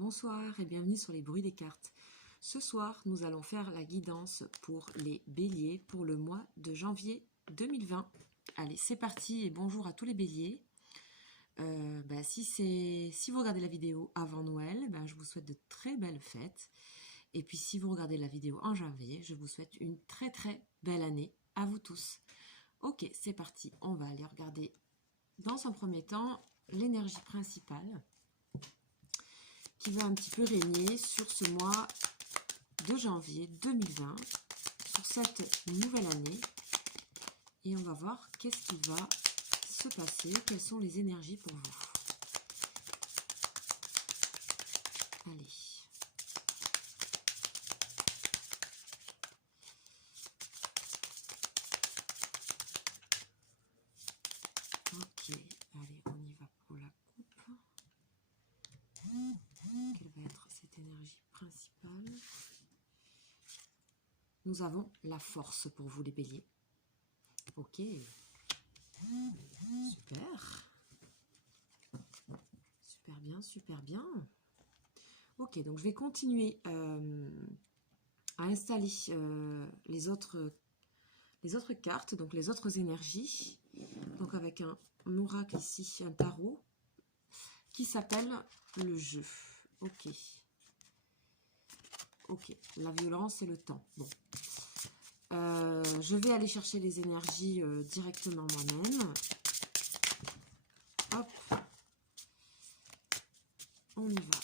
Bonsoir et bienvenue sur les bruits des cartes. Ce soir, nous allons faire la guidance pour les béliers pour le mois de janvier 2020. Allez, c'est parti et bonjour à tous les béliers. Si vous regardez la vidéo avant Noël, je vous souhaite de très belles fêtes. Et puis si vous regardez la vidéo en janvier, je vous souhaite une très très belle année à vous tous. Ok, c'est parti. On va aller regarder dans un premier temps l'énergie principale qui va un petit peu régner sur ce mois de janvier 2020, sur cette nouvelle année. Et on va voir qu'est-ce qui va se passer, quelles sont les énergies pour vous. Allez. Ok, allez, on y va pour la coupe. Quelle va être cette énergie principale? Nous avons la force pour vous les béliers. Ok, super. Super bien, super bien. Ok, donc je vais continuer à installer les autres cartes, donc les autres énergies. Donc avec un oracle ici, un tarot, qui s'appelle le jeu. Ok. Ok, la violence et le temps. Bon. Je vais aller chercher les énergies directement moi-même. Hop. On y va.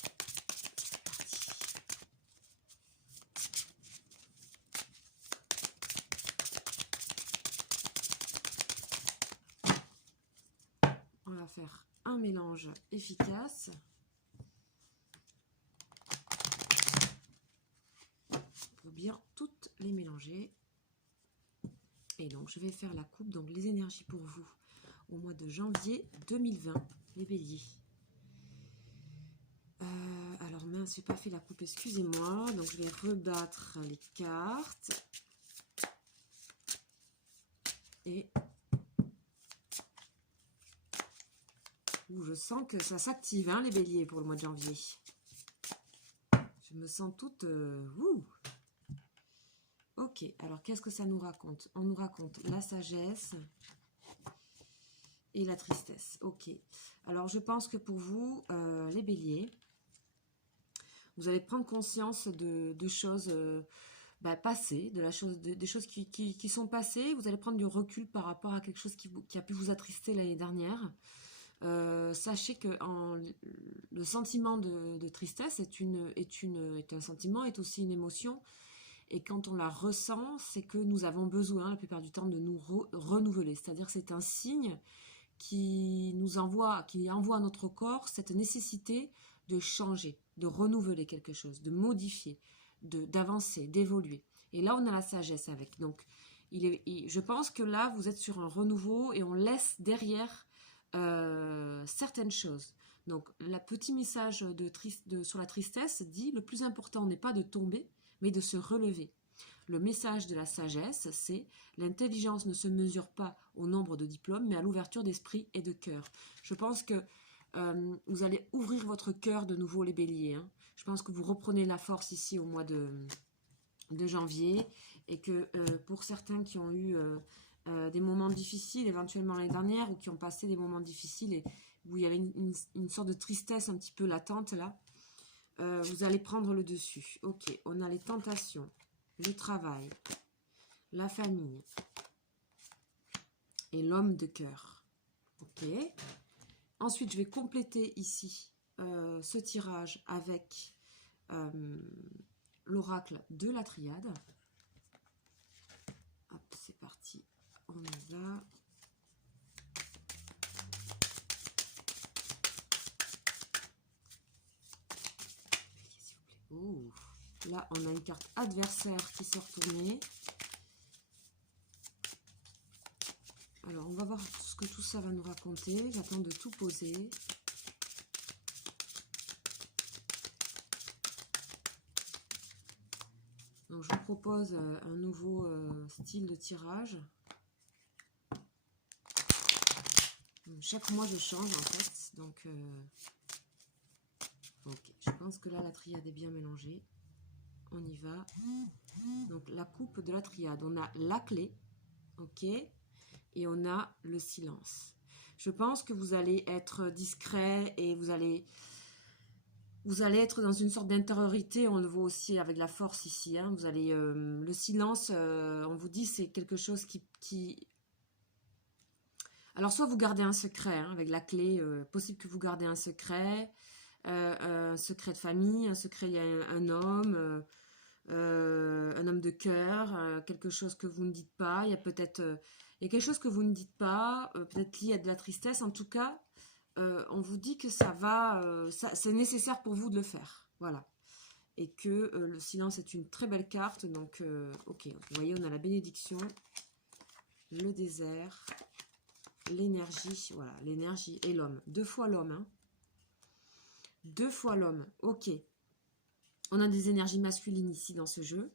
C'est parti. On va faire un mélange efficace. Pour bien toutes les mélanger. Et donc, je vais faire la coupe, donc les énergies pour vous au mois de janvier 2020, les béliers. Alors mince, j'ai pas fait la coupe, excusez-moi. Donc, je vais rebattre les cartes. Et je sens que ça s'active, hein, les béliers, pour le mois de janvier. Je me sens toute... Ok, alors qu'est-ce que ça nous raconte? On nous raconte la sagesse et la tristesse. Ok, alors je pense que pour vous, les béliers, vous allez prendre conscience de choses passées, des choses qui sont passées. Vous allez prendre du recul par rapport à quelque chose qui a pu vous attrister l'année dernière. Sachez que le sentiment de tristesse est un sentiment, est aussi une émotion. Et quand on la ressent, c'est que nous avons besoin, la plupart du temps, de nous renouveler. C'est-à-dire que c'est un signe qui envoie à notre corps cette nécessité de changer, de renouveler quelque chose, de modifier, d'avancer, d'évoluer. Et là, on a la sagesse avec. Donc, je pense que là, vous êtes sur un renouveau et on laisse derrière certaines choses. Donc, le petit message sur la tristesse dit, le plus important n'est pas de tomber, mais de se relever. Le message de la sagesse, c'est l'intelligence ne se mesure pas au nombre de diplômes, mais à l'ouverture d'esprit et de cœur. Je pense que vous allez ouvrir votre cœur de nouveau, les béliers. Hein. Je pense que vous reprenez la force ici au mois de janvier et que pour certains qui ont eu des moments difficiles, éventuellement l'année dernière, ou qui ont passé des moments difficiles et où il y avait une sorte de tristesse un petit peu latente là, vous allez prendre le dessus. Ok, on a les tentations, le travail, la famille et l'homme de cœur. Ok. Ensuite, je vais compléter ici ce tirage avec l'oracle de la triade. Hop, c'est parti. On y va. S'il vous plaît. Oh. Là, on a une carte adversaire qui s'est retournée. Alors, on va voir ce que tout ça va nous raconter. J'attends de tout poser. Donc, je vous propose un nouveau style de tirage. Chaque mois, je change, en fait. Donc, Ok, je pense que là, la triade est bien mélangée. On y va. Donc, la coupe de la triade. On a la clé, ok, et on a le silence. Je pense que vous allez être discret et vous allez être dans une sorte d'intériorité. On le voit aussi avec la force ici. Hein. Vous allez, le silence, on vous dit, c'est quelque chose qui... Alors, soit vous gardez un secret hein, avec la clé, possible que vous gardez un secret de famille, un secret, il y a un homme... un homme de cœur, quelque chose que vous ne dites pas, il y a peut-être il y a quelque chose que vous ne dites pas, peut-être lié à de la tristesse, en tout cas, on vous dit que ça va, c'est nécessaire pour vous de le faire, voilà. Et que le silence est une très belle carte, donc ok, vous voyez, on a la bénédiction, le désert, l'énergie, voilà, l'énergie et l'homme, 2 fois l'homme, hein. 2 fois l'homme, ok. On a des énergies masculines ici dans ce jeu,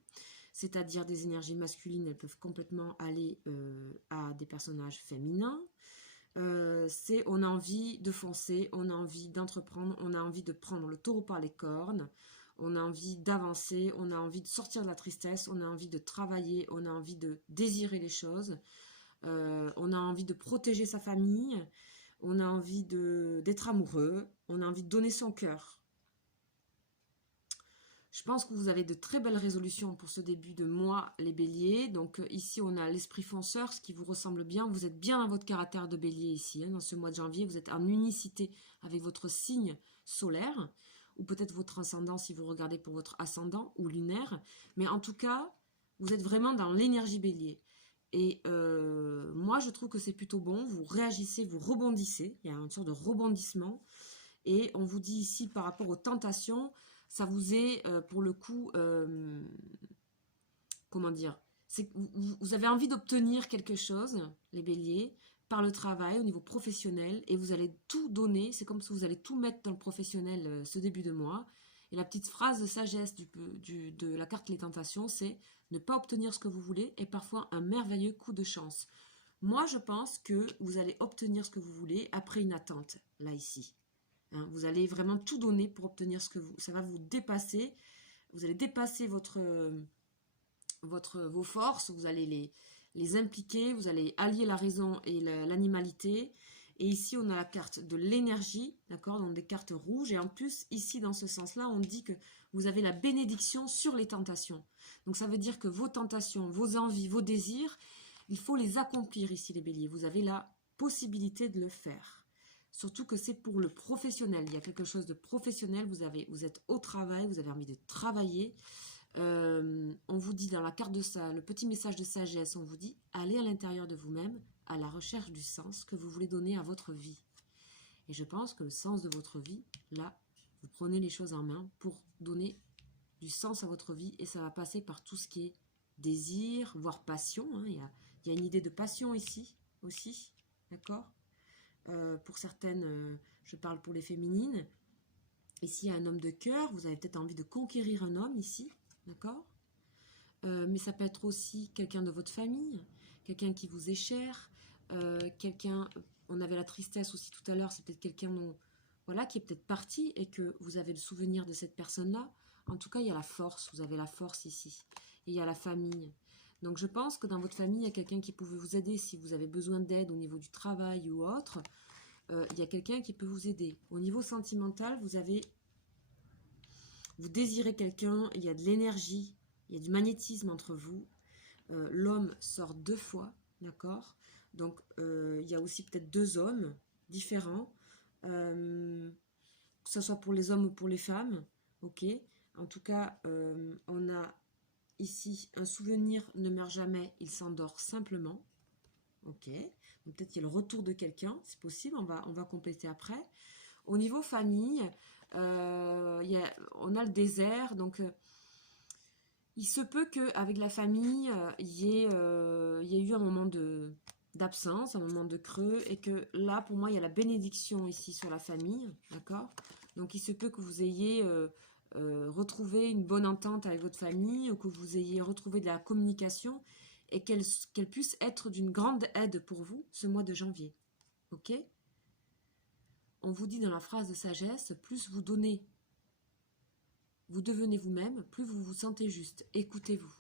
c'est-à-dire des énergies masculines, elles peuvent complètement aller à des personnages féminins. On a envie de foncer, on a envie d'entreprendre, on a envie de prendre le taureau par les cornes, on a envie d'avancer, on a envie de sortir de la tristesse, on a envie de travailler, on a envie de désirer les choses, on a envie de protéger sa famille, on a envie d'être amoureux, on a envie de donner son cœur. Je pense que vous avez de très belles résolutions pour ce début de mois, les béliers. Donc ici, on a l'esprit fonceur, ce qui vous ressemble bien. Vous êtes bien dans votre caractère de bélier ici. Hein, dans ce mois de janvier, vous êtes en unicité avec votre signe solaire. Ou peut-être votre ascendant si vous regardez pour votre ascendant ou lunaire. Mais en tout cas, vous êtes vraiment dans l'énergie bélier. Et moi, je trouve que c'est plutôt bon. Vous réagissez, vous rebondissez. Il y a une sorte de rebondissement. Et on vous dit ici, par rapport aux tentations... ça vous est, pour le coup, comment dire, vous avez envie d'obtenir quelque chose, les béliers, par le travail, au niveau professionnel, et vous allez tout donner, c'est comme si vous allez tout mettre dans le professionnel ce début de mois. Et la petite phrase de sagesse de la carte Les Tentations, c'est ne pas obtenir ce que vous voulez est parfois un merveilleux coup de chance. Moi, je pense que vous allez obtenir ce que vous voulez après une attente, là, ici. Hein, vous allez vraiment tout donner pour obtenir ce que vous... ça va vous dépasser. Vous allez dépasser vos forces. Vous allez les impliquer. Vous allez allier la raison et l'animalité. Et ici, on a la carte de l'énergie. D'accord, donc des cartes rouges. Et en plus, ici, dans ce sens-là, on dit que vous avez la bénédiction sur les tentations. Donc, ça veut dire que vos tentations, vos envies, vos désirs, il faut les accomplir ici, les béliers. Vous avez la possibilité de le faire. Surtout que c'est pour le professionnel. Il y a quelque chose de professionnel. Vous êtes au travail. Vous avez envie de travailler. On vous dit dans la carte de ça, le petit message de sagesse, on vous dit allez à l'intérieur de vous-même à la recherche du sens que vous voulez donner à votre vie. Et je pense que le sens de votre vie, là, vous prenez les choses en main pour donner du sens à votre vie. Et ça va passer par tout ce qui est désir, voire passion. Hein. Il y a une idée de passion ici aussi. D'accord ? Pour certaines, je parle pour les féminines. Ici, il y a un homme de cœur. Vous avez peut-être envie de conquérir un homme ici, d'accord, mais ça peut être aussi quelqu'un de votre famille, quelqu'un qui vous est cher, quelqu'un... On avait la tristesse aussi tout à l'heure. C'est peut-être quelqu'un voilà, qui est peut-être parti et que vous avez le souvenir de cette personne-là. En tout cas, il y a la force. Vous avez la force ici. Et il y a la famille. Donc, je pense que dans votre famille, il y a quelqu'un qui peut vous aider si vous avez besoin d'aide au niveau du travail ou autre. Il y a quelqu'un qui peut vous aider. Au niveau sentimental, vous désirez quelqu'un, il y a de l'énergie, il y a du magnétisme entre vous. L'homme sort 2 fois, d'accord ? Donc, il y a aussi peut-être 2 hommes différents, que ce soit pour les hommes ou pour les femmes, ok ? En tout cas, on a... ici, un souvenir ne meurt jamais, il s'endort simplement. Ok, donc peut-être qu'il y a le retour de quelqu'un, c'est possible, on va compléter après. Au niveau famille, on a le désert, donc il se peut qu'avec la famille, il y ait eu un moment d'absence, un moment de creux, et que là, pour moi, il y a la bénédiction ici sur la famille, d'accord ? Donc il se peut que vous ayez... retrouver une bonne entente avec votre famille ou que vous ayez retrouvé de la communication et qu'elle puisse être d'une grande aide pour vous ce mois de janvier. Ok ? On vous dit dans la phrase de sagesse, plus vous donnez vous devenez vous-même, plus vous vous sentez juste. Écoutez-vous.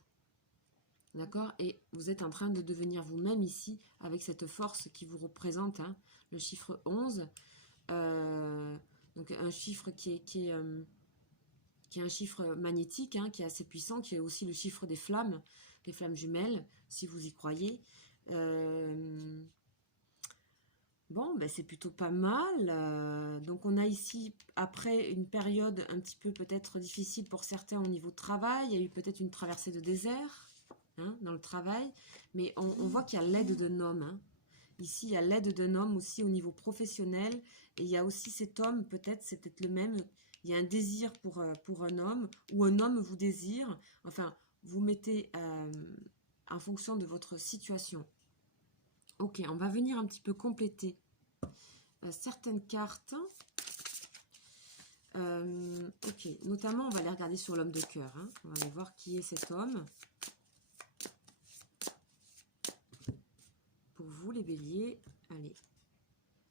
D'accord? Et vous êtes en train de devenir vous-même ici, avec cette force qui vous représente, hein, le chiffre 11. Donc un chiffre qui est un chiffre magnétique, hein, qui est assez puissant, qui est aussi le chiffre des flammes jumelles, si vous y croyez. Bon, ben c'est plutôt pas mal. Donc on a ici, après une période un petit peu peut-être difficile pour certains au niveau de travail, il y a eu peut-être une traversée de désert, hein, dans le travail, mais on voit qu'il y a l'aide d'un homme, hein. Ici, il y a l'aide d'un homme aussi au niveau professionnel, et il y a aussi cet homme, peut-être, c'est peut-être le même, il y a un désir pour un homme, ou un homme vous désire, enfin, vous mettez en fonction de votre situation. Ok, on va venir un petit peu compléter certaines cartes. Ok, notamment, on va les regarder sur l'homme de cœur, hein. On va aller voir qui est cet homme. Pour vous, les béliers, allez,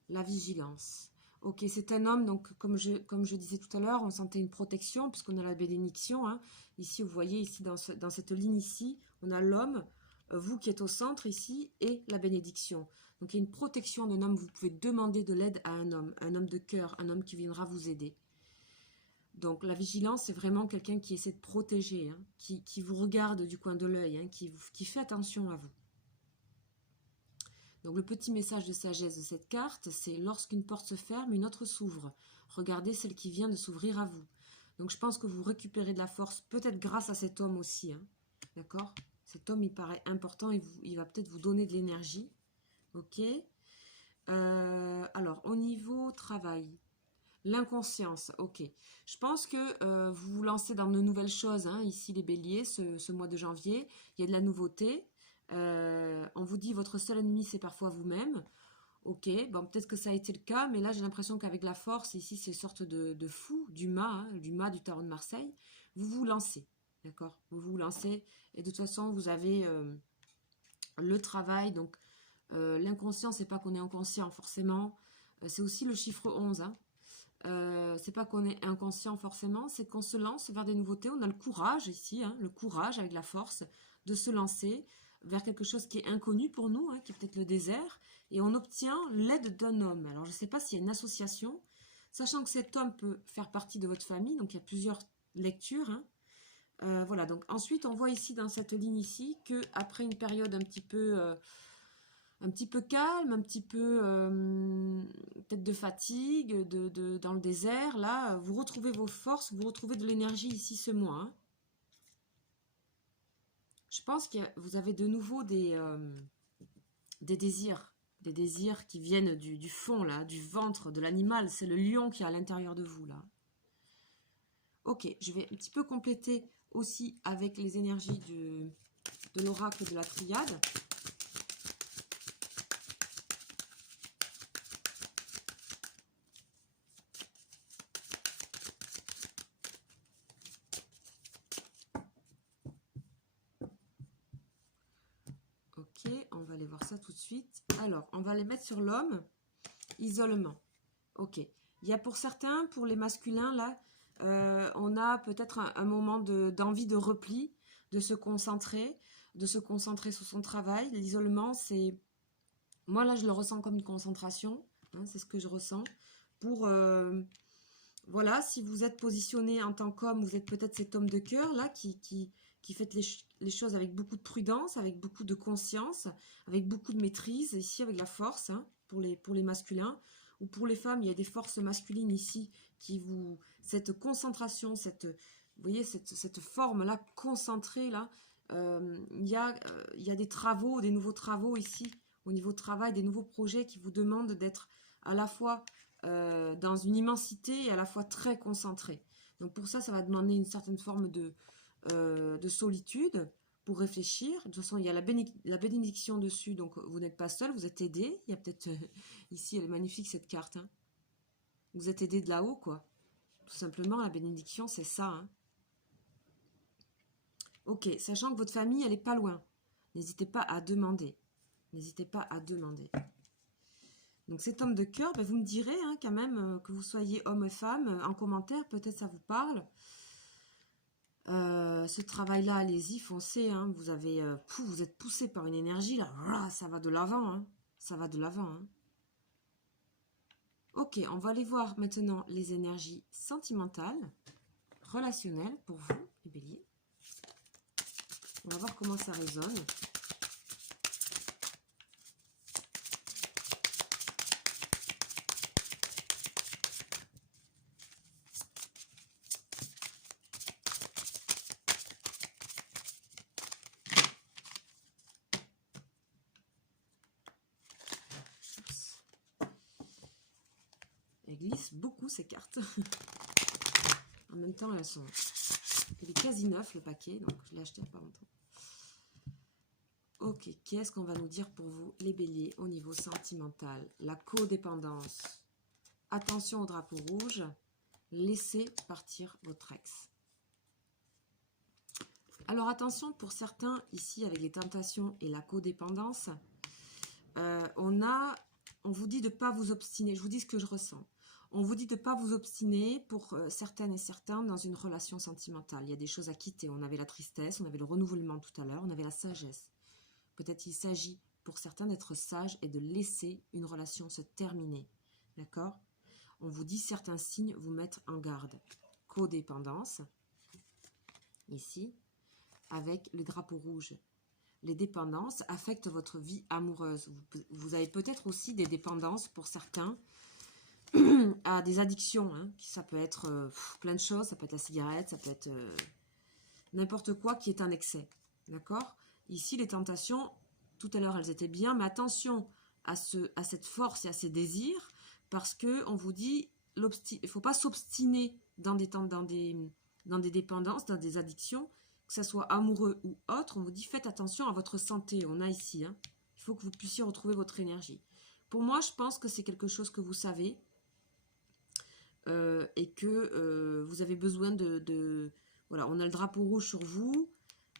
la vigilance. Ok, c'est un homme, donc comme je disais tout à l'heure, on sentait une protection, puisqu'on a la bénédiction, hein. Ici, vous voyez, ici dans cette ligne ici, on a l'homme, vous qui êtes au centre ici, et la bénédiction. Donc il y a une protection d'un homme, vous pouvez demander de l'aide à un homme de cœur, un homme qui viendra vous aider. Donc la vigilance, c'est vraiment quelqu'un qui essaie de protéger, hein, qui vous regarde du coin de l'œil, hein, qui fait attention à vous. Donc le petit message de sagesse de cette carte, c'est lorsqu'une porte se ferme, une autre s'ouvre. Regardez celle qui vient de s'ouvrir à vous. Donc je pense que vous récupérez de la force, peut-être grâce à cet homme aussi, hein. D'accord? Cet homme, il paraît important, il va peut-être vous donner de l'énergie. Ok? Alors, au niveau travail, l'inconscience, ok. Je pense que vous vous lancez dans de nouvelles choses, hein, ici les béliers, ce mois de janvier. Il y a de la nouveauté. On vous dit votre seul ennemi, c'est parfois vous-même. Ok, bon, peut-être que ça a été le cas, mais là, j'ai l'impression qu'avec la force, ici, c'est une sorte de fou, du mât, hein, du mât du tarot de Marseille. Vous vous lancez, d'accord? Vous vous lancez, et de toute façon, vous avez le travail, donc l'inconscient, c'est pas qu'on est inconscient, forcément. C'est aussi le chiffre 11, hein. C'est pas qu'on est inconscient forcément, c'est qu'on se lance vers des nouveautés. On a le courage ici, hein, le courage avec la force de se lancer vers quelque chose qui est inconnu pour nous, hein, qui est peut-être le désert, et on obtient l'aide d'un homme. Alors je ne sais pas s'il y a une association, sachant que cet homme peut faire partie de votre famille, donc il y a plusieurs lectures, hein. Voilà, donc ensuite on voit ici dans cette ligne ici que après une période un petit peu calme, un petit peu peut-être de fatigue, dans le désert, là, vous retrouvez vos forces, vous retrouvez de l'énergie ici ce mois, hein. Je pense que vous avez de nouveau des désirs qui viennent du fond, là, du ventre de l'animal. C'est le lion qui est à l'intérieur de vous, là. Ok, je vais un petit peu compléter aussi avec les énergies de l'oracle de la triade. Ok, on va aller voir ça tout de suite. Alors, on va les mettre sur l'homme. Isolement. Ok. Il y a pour certains, pour les masculins, là, on a peut-être un moment d'envie de repli, de se concentrer sur son travail. L'isolement, c'est... Moi, là, je le ressens comme une concentration. Hein, c'est ce que je ressens. Pour... voilà, si vous êtes positionné en tant qu'homme, vous êtes peut-être cet homme de cœur, là, qui fait les choses avec beaucoup de prudence, avec beaucoup de conscience, avec beaucoup de maîtrise, ici avec la force, hein, pour les masculins. Ou pour les femmes, il y a des forces masculines ici qui vous... Cette concentration, vous voyez, cette forme-là, concentrée, là, il y a des travaux, des nouveaux travaux ici, au niveau travail, des nouveaux projets qui vous demandent d'être à la fois dans une immensité et à la fois très concentré. Donc pour ça, ça va demander une certaine forme de solitude pour réfléchir. De toute façon, il y a la bénédiction dessus, donc vous n'êtes pas seul, vous êtes aidé. Il y a peut-être, ici, elle est magnifique cette carte, hein. Vous êtes aidé de là-haut, quoi. Tout simplement, la bénédiction, c'est ça, hein. Ok, sachant que votre famille, elle n'est pas loin. N'hésitez pas à demander. N'hésitez pas à demander. Donc cet homme de cœur, ben, vous me direz, hein, quand même, que vous soyez homme ou femme, en commentaire, peut-être ça vous parle. Ce travail-là, allez-y, foncez. Hein. Vous êtes poussé par une énergie, là. Voilà, ça va de l'avant. Hein. Ça va de l'avant. Hein. Ok, on va aller voir maintenant les énergies sentimentales, relationnelles pour vous, les béliers. On va voir comment ça résonne. Elles glissent beaucoup ces cartes. En même temps, elles sont... Il est quasi neuf le paquet, donc je l'ai acheté il n'y a pas longtemps. Ok, qu'est-ce qu'on va nous dire pour vous, les béliers, au niveau sentimental? La codépendance. Attention au drapeau rouge. Laissez partir votre ex. Alors attention, pour certains, ici, avec les tentations et la codépendance, on vous dit de ne pas vous obstiner. Je vous dis ce que je ressens. On vous dit de ne pas vous obstiner pour certaines et certains dans une relation sentimentale. Il y a des choses à quitter. On avait la tristesse, on avait le renouvellement tout à l'heure, on avait la sagesse. Peut-être il s'agit pour certains d'être sage et de laisser une relation se terminer. D'accord? On vous dit certains signes vous mettre en garde. Codépendance, ici, avec le drapeau rouge. Les dépendances affectent votre vie amoureuse. Vous avez peut-être aussi des dépendances pour certains à des addictions. Hein. Ça peut être plein de choses. Ça peut être la cigarette, ça peut être n'importe quoi qui est un excès. D'accord? Ici, les tentations, tout à l'heure, elles étaient bien, mais attention à cette force et à ces désirs, parce qu'on vous dit, il ne faut pas s'obstiner dans des dépendances, dans des addictions, que ce soit amoureux ou autre. On vous dit, faites attention à votre santé. On a ici, hein, il faut que vous puissiez retrouver votre énergie. Pour moi, je pense que c'est quelque chose que vous savez et que vous avez besoin de... Voilà, on a le drapeau rouge sur vous.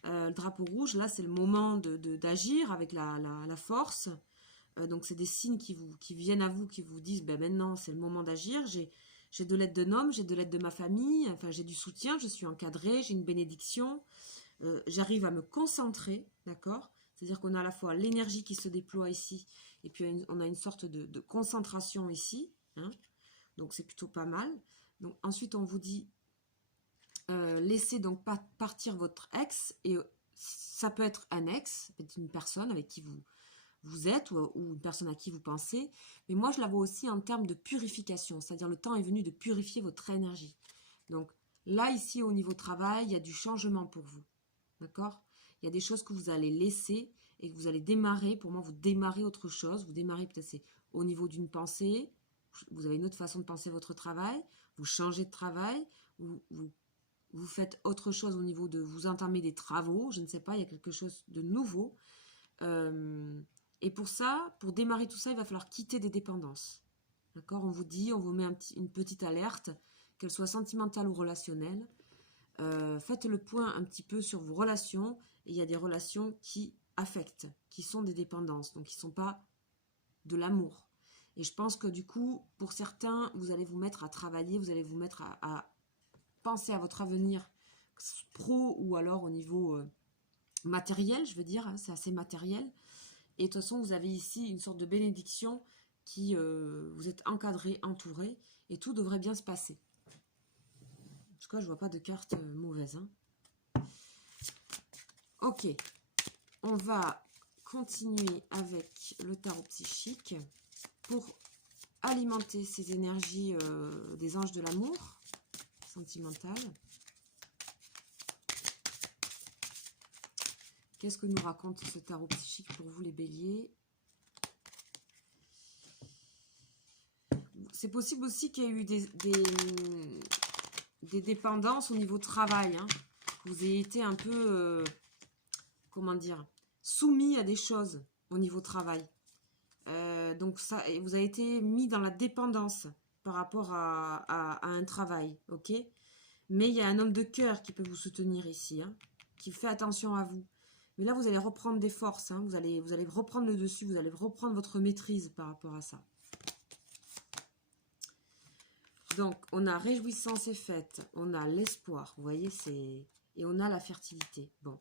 Le drapeau rouge, là, c'est le moment d'agir avec la force. Donc, c'est des signes qui viennent à vous, qui vous disent, ben, maintenant, c'est le moment d'agir. J'ai de l'aide d'un homme, j'ai de l'aide de ma famille, enfin, j'ai du soutien, je suis encadrée, j'ai une bénédiction. J'arrive à me concentrer, d'accord? C'est-à-dire qu'on a à la fois l'énergie qui se déploie ici, et puis on a une sorte de concentration ici. Hein, donc, c'est plutôt pas mal. Donc, ensuite, on vous dit... laissez donc partir votre ex, et ça peut être un ex, ça peut être une personne avec qui vous êtes, ou une personne à qui vous pensez, mais moi je la vois aussi en termes de purification, c'est-à-dire le temps est venu de purifier votre énergie. Donc là, ici, au niveau travail, il y a du changement pour vous, d'accord? Il y a des choses que vous allez laisser et que vous allez démarrer. Pour moi, vous démarrez autre chose, vous démarrez peut-être c'est au niveau d'une pensée, vous avez une autre façon de penser votre travail, vous changez de travail, vous faites autre chose au niveau de... Vous entamez des travaux, je ne sais pas, il y a quelque chose de nouveau. Et pour ça, pour démarrer tout ça, il va falloir quitter des dépendances. D'accord? On vous dit, on vous met une petite alerte, qu'elle soit sentimentale ou relationnelle. Faites le point un petit peu sur vos relations. Et il y a des relations qui affectent, qui sont des dépendances, donc qui ne sont pas de l'amour. Et je pense que du coup, pour certains, vous allez vous mettre à travailler, vous allez vous mettre à penser à votre avenir pro ou alors au niveau matériel, je veux dire, hein, c'est assez matériel. Et de toute façon, vous avez ici une sorte de bénédiction qui vous êtes encadré, entouré, et tout devrait bien se passer. En tout cas, je ne vois pas de carte mauvaise. Hein. Ok, on va continuer avec le tarot psychique pour alimenter ces énergies des anges de l'amour sentimental. Qu'est-ce que nous raconte ce tarot psychique pour vous, les béliers? C'est possible aussi qu'il y ait eu des dépendances au niveau travail. Hein. Vous ayez été un peu, comment dire, soumis à des choses au niveau travail. Donc, ça, vous avez été mis dans la dépendance par rapport à un travail, ok? Mais il y a un homme de cœur qui peut vous soutenir ici, hein, qui fait attention à vous. Mais là, vous allez reprendre des forces, hein, vous allez reprendre le dessus, vous allez reprendre votre maîtrise par rapport à ça. Donc, on a réjouissance et fête, on a l'espoir, vous voyez, c'est... Et on a la fertilité. Bon,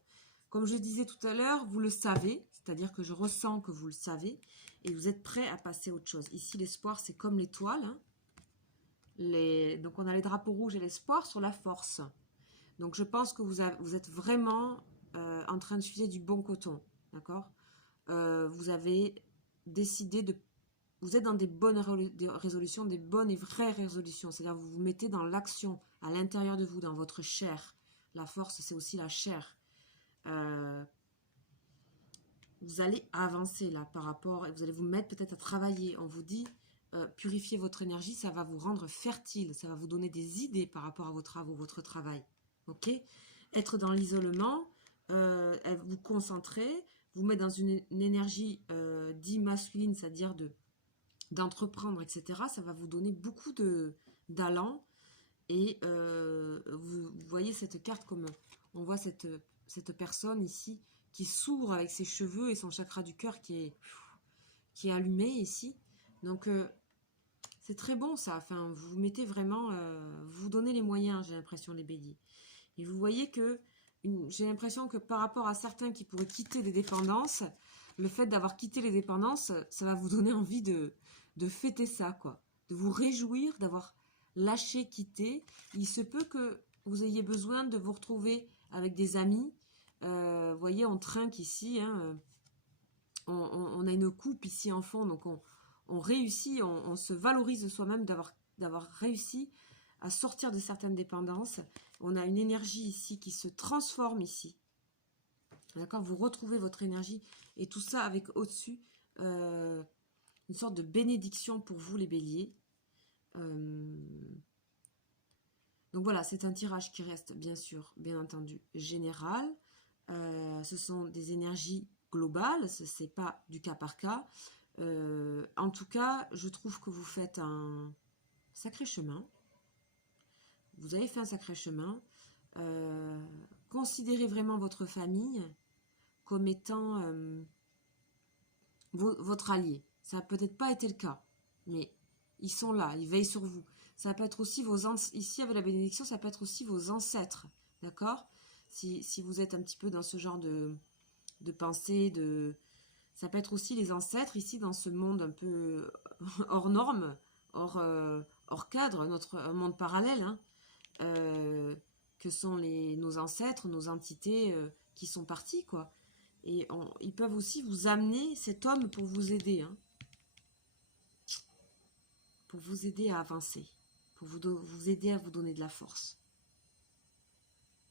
comme je disais tout à l'heure, vous le savez, c'est-à-dire que je ressens que vous le savez, et vous êtes prêt à passer à autre chose. Ici, l'espoir, c'est comme l'étoile. Hein. Donc, on a les drapeaux rouges et l'espoir sur la force. Donc, je pense que vous êtes vraiment en train de sucer du bon coton, d'accord? Vous avez décidé de... Vous êtes dans des bonnes résolutions, des bonnes et vraies résolutions. C'est-à-dire vous vous mettez dans l'action, à l'intérieur de vous, dans votre chair. La force, c'est aussi la chair. Vous allez avancer là par rapport... Et vous allez vous mettre peut-être à travailler. On vous dit, purifier votre énergie, ça va vous rendre fertile. Ça va vous donner des idées par rapport à vos travaux, votre travail. Ok? Être dans l'isolement, vous concentrer, vous mettre dans une énergie dite masculine, c'est-à-dire d'entreprendre, etc. Ça va vous donner beaucoup d'allant. Et vous voyez cette carte comme on voit cette personne ici qui s'ouvre avec ses cheveux et son chakra du cœur qui est allumé ici. Donc c'est très bon ça. Enfin, vous mettez vraiment, vous donnez les moyens, j'ai l'impression, les béliers. Et vous voyez que j'ai l'impression que par rapport à certains qui pourraient quitter des dépendances, le fait d'avoir quitté les dépendances, ça va vous donner envie de fêter ça, quoi. De vous réjouir d'avoir lâché, quitté. Il se peut que vous ayez besoin de vous retrouver avec des amis. Vous voyez, on trinque ici. Hein, on a une coupe ici en fond, donc on réussit, on se valorise soi-même d'avoir réussi à sortir de certaines dépendances. On a une énergie ici qui se transforme ici. D'accord? Vous retrouvez votre énergie et tout ça avec au-dessus une sorte de bénédiction pour vous les béliers. Donc voilà, c'est un tirage qui reste bien sûr, bien entendu, général. Ce sont des énergies globales, ce n'est pas du cas par cas. En tout cas, je trouve que vous faites un sacré chemin. Vous avez fait un sacré chemin. Considérez vraiment votre famille comme étant votre allié. Ça n'a peut-être pas été le cas, mais ils sont là, ils veillent sur vous. Ça peut être aussi vos ancêtres, ici avec la bénédiction, ça peut être aussi vos ancêtres, d'accord? Si vous êtes un petit peu dans ce genre de pensée, ça peut être aussi les ancêtres ici dans ce monde un peu hors norme, hors cadre, un monde parallèle, hein, que sont nos ancêtres, nos entités qui sont partis, quoi. Et ils peuvent aussi vous amener cet homme pour vous aider, hein, pour vous aider à avancer, pour vous aider à vous donner de la force.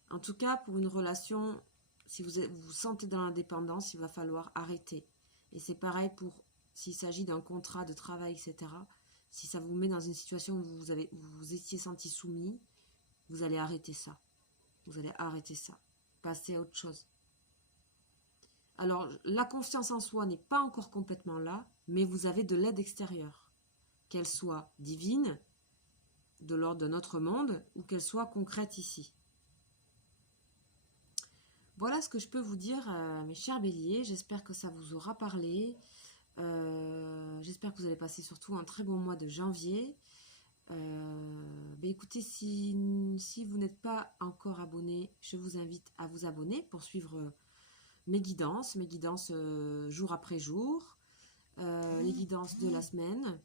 En tout cas, pour une relation, si vous vous sentez dans l'indépendance, il va falloir arrêter. Et c'est pareil pour s'il s'agit d'un contrat de travail, etc. Si ça vous met dans une situation où vous vous étiez senti soumis, vous allez arrêter ça. Vous allez arrêter ça. Passer à autre chose. Alors, la confiance en soi n'est pas encore complètement là, mais vous avez de l'aide extérieure. Qu'elle soit divine, de l'ordre de notre monde, ou qu'elle soit concrète ici. Voilà ce que je peux vous dire, mes chers béliers. J'espère que ça vous aura parlé. J'espère que vous allez passer surtout un très bon mois de janvier. Écoutez, si vous n'êtes pas encore abonné, je vous invite à vous abonner pour suivre mes guidances jour après jour, les guidances de la semaine.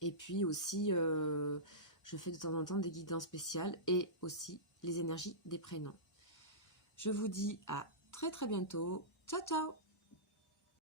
Et puis aussi, je fais de temps en temps des guidances spéciales et aussi les énergies des prénoms. Je vous dis à très très bientôt. Ciao ciao!